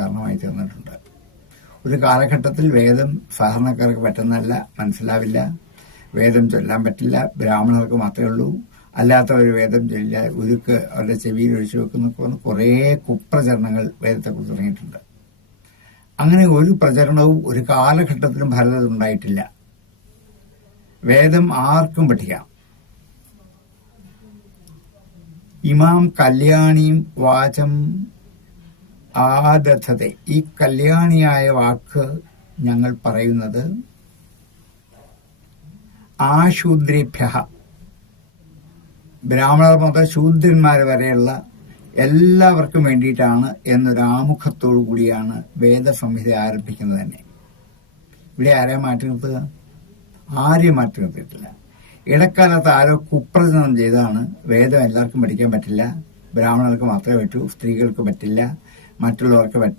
കാരണമായി തീർന്നിട്ടുണ്ട് ഒരു കാലഘട്ടത്തിൽ വേദം സാധാരണക്കാർക്ക് പറ്റുന്നതല്ല മനസ്സിലാവില്ല. വേദം ചൊല്ലാൻ പറ്റില്ല ബ്രാഹ്മണർക്ക് മാത്രമേ ഉള്ളൂ. അല്ലാത്തവർ വേദം ചൊല്ലില്ല ഉരുക്ക് അവരുടെ ചെവിയിൽ ഒഴിച്ചു വെക്കുന്ന കുറേ കുപ്രചരണങ്ങൾ വേദത്തെക്കുറിച്ച് തുടങ്ങിയിട്ടുണ്ട്. അങ്ങനെ ഒരു പ്രചരണവും ഒരു കാലഘട്ടത്തിലും ഭാരതത്തിൽ ഉണ്ടായിട്ടില്ല. വേദം ആർക്കും പഠിക്കാം ഇമാം കല്യാണിയും വാചം ആദധത ഈ കല്യാണിയായ വാക്ക് ഞങ്ങൾ പറയുന്നത് ആശൂദ്രിഭ്യ. ബ്രാഹ്മണർ മുതൽ ശൂദ്രന്മാർ വരെയുള്ള എല്ലാവർക്കും വേണ്ടിയിട്ടാണ് എന്നൊരു ആമുഖത്തോടു കൂടിയാണ് വേദസംഹിത ആരംഭിക്കുന്നത് തന്നെ. ഇവിടെ ആരെ മാറ്റി നിർത്തുക ആരെയും മാറ്റി നിർത്തിയിട്ടില്ല ഇടക്കാലത്ത് ആരോ കുപ്രചനം ചെയ്താണ് വേദം എല്ലാവർക്കും പഠിക്കാൻ പറ്റില്ല ബ്രാഹ്മണർക്ക് മാത്രമേ പറ്റൂ സ്ത്രീകൾക്ക് പറ്റില്ല മറ്റുള്ളവർക്ക് പറ്റില്ല